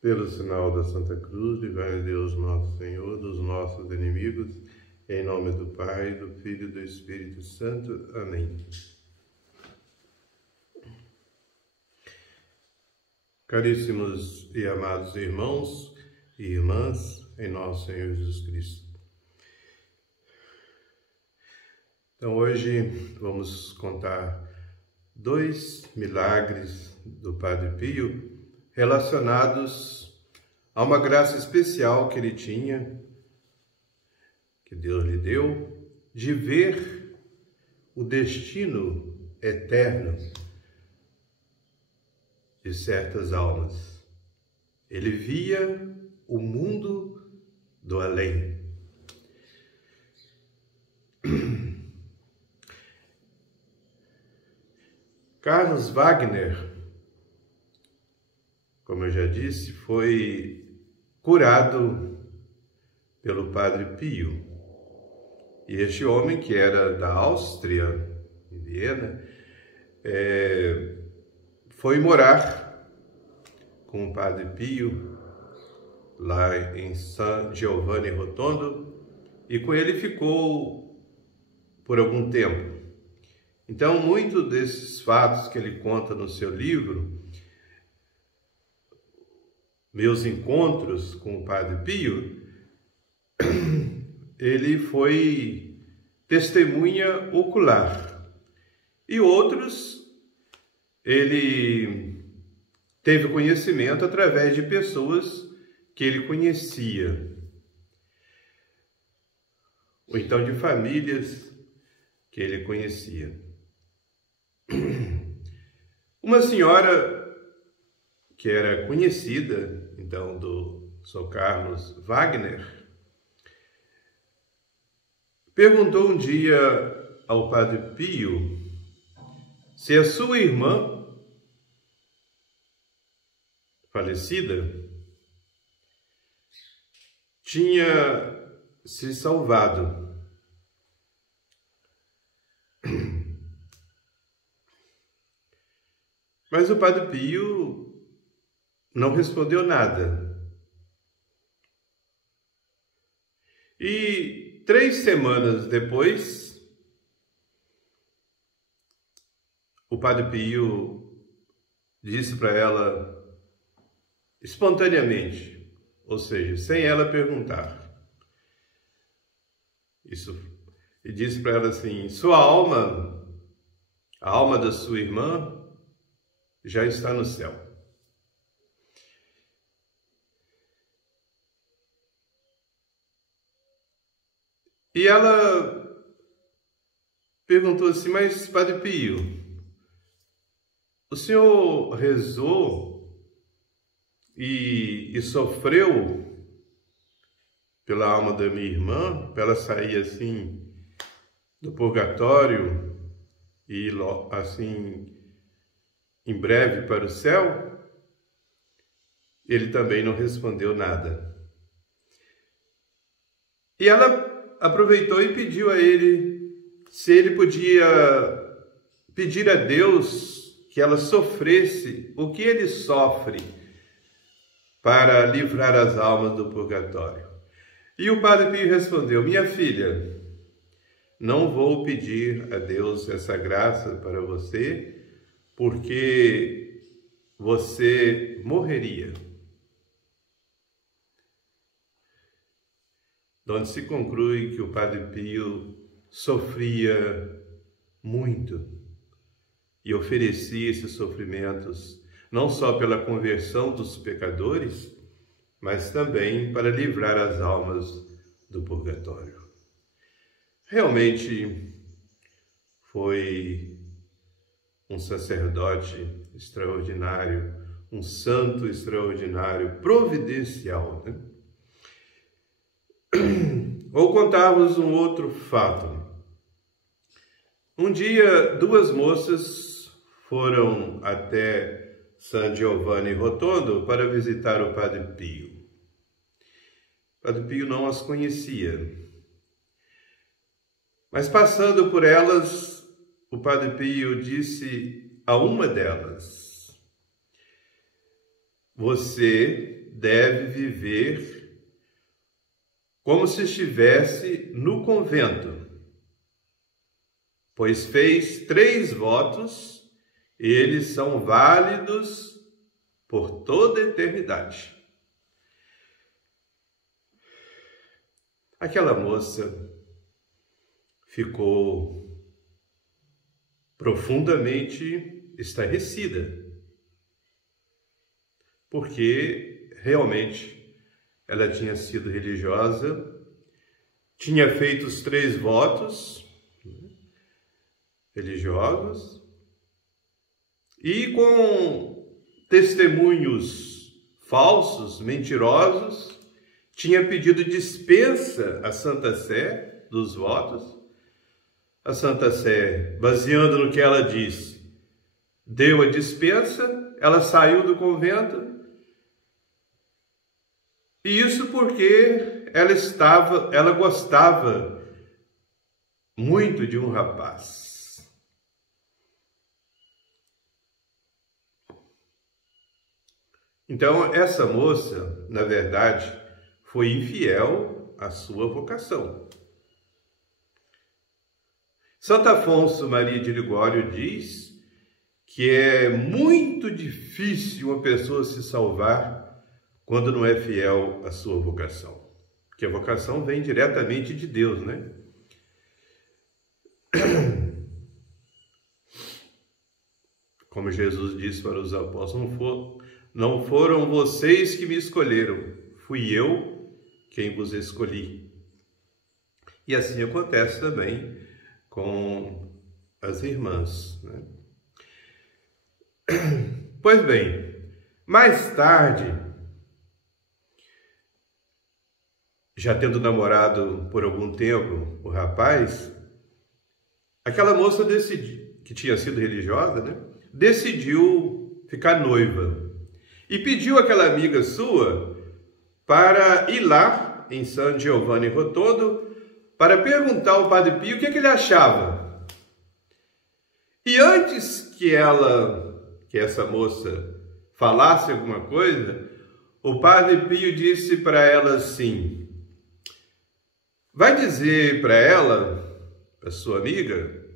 Pelo sinal da Santa Cruz, livrai Deus nosso Senhor dos nossos inimigos, em nome do Pai, do Filho e do Espírito Santo. Amém. Caríssimos e amados irmãos e irmãs, em nosso Senhor Jesus Cristo. Então hoje vamos contar 2 milagres do Padre Pio relacionados a uma graça especial que ele tinha, que Deus lhe deu, de ver o destino eterno de certas almas. Ele via o mundo do além. Carlos Wagner, como eu já disse, foi curado pelo Padre Pio. E este homem, que era da Áustria, em Viena, foi morar com o Padre Pio lá em San Giovanni Rotondo, e com ele ficou por algum tempo. Então, muitos desses fatos que ele conta no seu livro, Meus Encontros com o Padre Pio, ele foi testemunha ocular. E outros, ele teve conhecimento através de pessoas que ele conhecia, ou então de famílias que ele conhecia. Uma senhora que era conhecida, então, do São Carlos Wagner, perguntou um dia ao Padre Pio se a sua irmã falecida tinha se salvado. Mas o Padre Pio não respondeu nada. E 3 semanas depois, o Padre Pio disse para ela espontaneamente, ou seja, sem ela perguntar. E disse para ela assim: sua alma, a alma da sua irmã, já está no céu. E ela perguntou assim: mas Padre Pio, o senhor rezou e sofreu pela alma da minha irmã, para ela sair assim do purgatório e assim em breve para o céu? Ele também não respondeu nada. E ela aproveitou e pediu a ele se ele podia pedir a Deus que ela sofresse o que ele sofre para livrar as almas do purgatório. E o Padre Pio respondeu: minha filha, não vou pedir a Deus essa graça para você, porque você morreria. Onde se conclui que o Padre Pio sofria muito e oferecia esses sofrimentos não só pela conversão dos pecadores, mas também para livrar as almas do purgatório. Realmente foi um sacerdote extraordinário, um santo extraordinário, providencial, né? Vou contar-vos um outro fato. Um dia, 2 moças foram até San Giovanni Rotondo para visitar o Padre Pio. O Padre Pio não as conhecia, mas passando por elas, o Padre Pio disse a uma delas: você deve viver como se estivesse no convento, pois fez 3 votos e eles são válidos por toda a eternidade. Aquela moça ficou profundamente estarrecida, porque realmente ela tinha sido religiosa, tinha feito os 3 votos religiosos e com testemunhos falsos, mentirosos, tinha pedido dispensa à Santa Sé dos votos. A Santa Sé, baseando no que ela disse, deu a dispensa, ela saiu do convento. E isso porque ela gostava muito de um rapaz. Então, essa moça, na verdade, foi infiel à sua vocação. Santo Afonso Maria de Ligório diz que é muito difícil uma pessoa se salvar quando não é fiel à sua vocação. Porque a vocação vem diretamente de Deus, né? Como Jesus disse para os apóstolos, não foram vocês que me escolheram, fui eu quem vos escolhi. E assim acontece também com as irmãs, né? Pois bem, mais tarde, já tendo namorado por algum tempo o rapaz, aquela moça que tinha sido religiosa, né, decidiu ficar noiva e pediu àquela amiga sua para ir lá em San Giovanni Rotondo para perguntar ao Padre Pio o que ele achava. E antes que essa moça falasse alguma coisa, o Padre Pio disse para ela assim: vai dizer para ela, para sua amiga,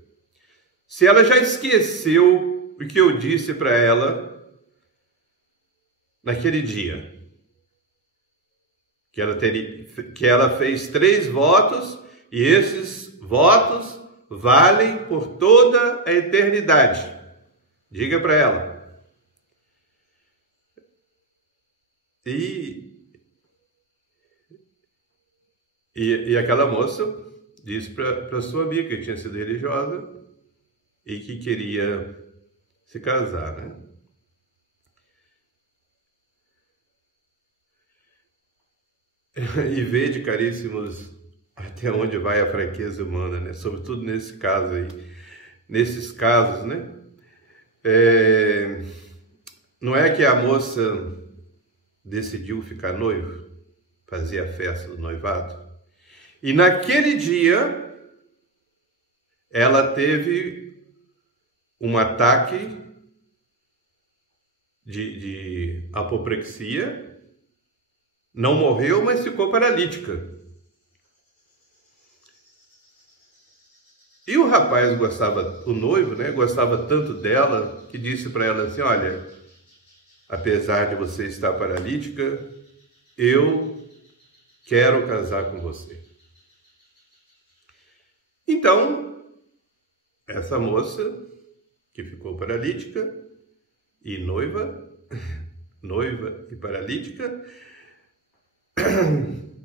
se ela já esqueceu o que eu disse para ela naquele dia. Que ela fez 3 votos e esses votos valem por toda a eternidade. Diga para ela. E aquela moça disse para sua amiga que tinha sido religiosa e que queria se casar, né? E vede, caríssimos, até onde vai a fraqueza humana, né? Sobretudo nesse caso aí, nesses casos, né? Não é que a moça decidiu ficar noiva, fazer a festa do noivado, e naquele dia ela teve um ataque de apoplexia. Não morreu, mas ficou paralítica. E o rapaz o noivo, né, gostava tanto dela, que disse para ela assim: olha, apesar de você estar paralítica, eu quero casar com você. Então, essa moça que ficou paralítica e noiva e paralítica,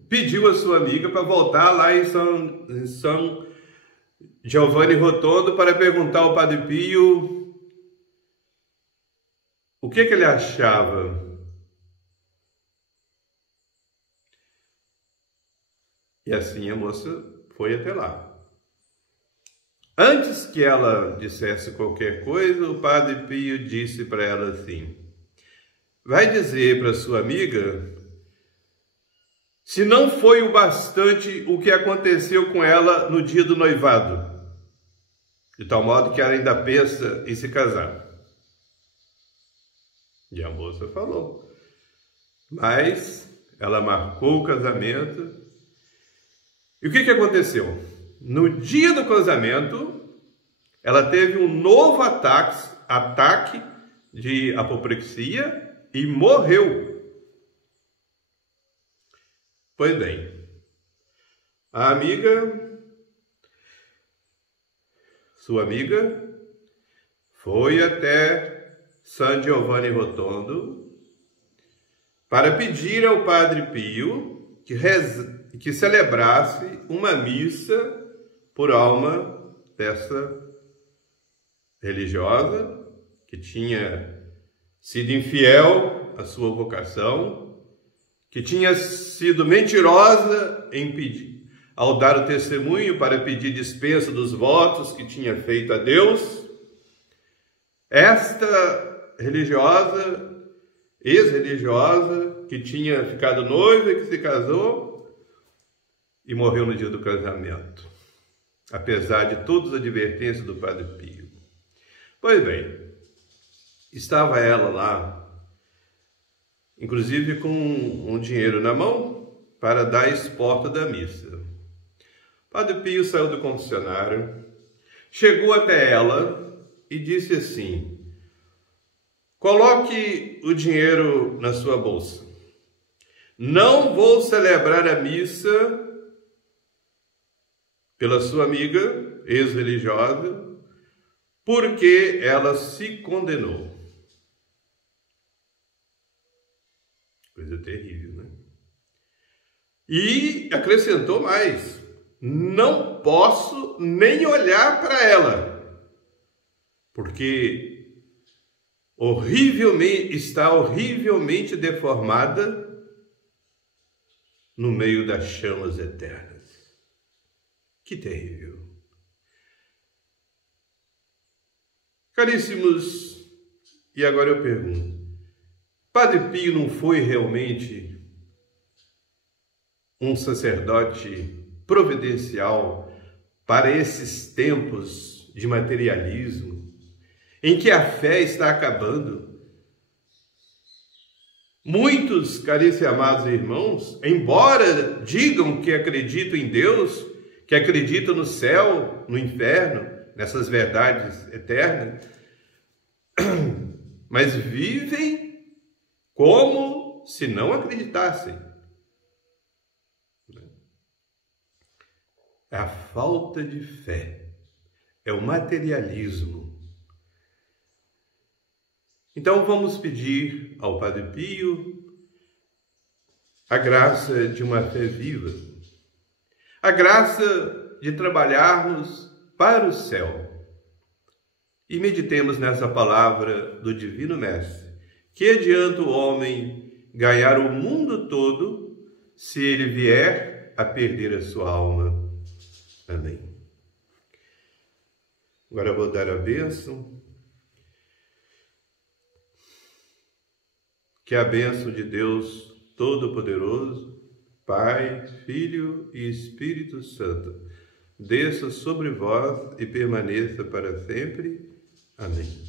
pediu a sua amiga para voltar lá em São Giovanni Rotondo para perguntar ao Padre Pio o que ele achava. E assim a moça foi até lá. Antes que ela dissesse qualquer coisa, o Padre Pio disse para ela assim: vai dizer para sua amiga se não foi o bastante o que aconteceu com ela no dia do noivado, de tal modo que ela ainda pensa em se casar. E a moça falou: Mas ela marcou o casamento. E o que aconteceu? No dia do casamento, ela teve um novo ataque de apoplexia e morreu. Pois bem, sua amiga, foi até San Giovanni Rotondo para pedir ao Padre Pio que celebrasse uma missa por alma dessa religiosa que tinha sido infiel à sua vocação, que tinha sido mentirosa ao dar o testemunho para pedir dispensa dos votos que tinha feito a Deus. Esta ex-religiosa, que tinha ficado noiva e que se casou e morreu no dia do casamento, apesar de todas as advertências do Padre Pio. Pois bem, estava ela lá, inclusive com um dinheiro na mão para dar a esporta da missa. O Padre Pio saiu do confessionário, chegou até ela e disse assim: coloque o dinheiro na sua bolsa. Não vou celebrar a missa pela sua amiga ex-religiosa, porque ela se condenou. Coisa terrível, né? E acrescentou mais: não posso nem olhar para ela, porque está horrivelmente deformada no meio das chamas eternas. Que terrível. Caríssimos, e agora eu pergunto: Padre Pio não foi realmente um sacerdote providencial para esses tempos de materialismo, em que a fé está acabando? Muitos, caríssimos e amados irmãos, embora digam que acreditam em Deus, que acreditam no céu, no inferno, nessas verdades eternas, mas vivem como se não acreditassem. É a falta de fé, é o materialismo. Então vamos pedir ao Padre Pio a graça de uma fé viva, a graça de trabalharmos para o céu. E meditemos nessa palavra do Divino Mestre: que adianta o homem ganhar o mundo todo se ele vier a perder a sua alma? Amém. Agora eu vou dar a bênção. Que a bênção de Deus Todo-Poderoso, Pai, Filho e Espírito Santo, desça sobre vós e permaneça para sempre. Amém.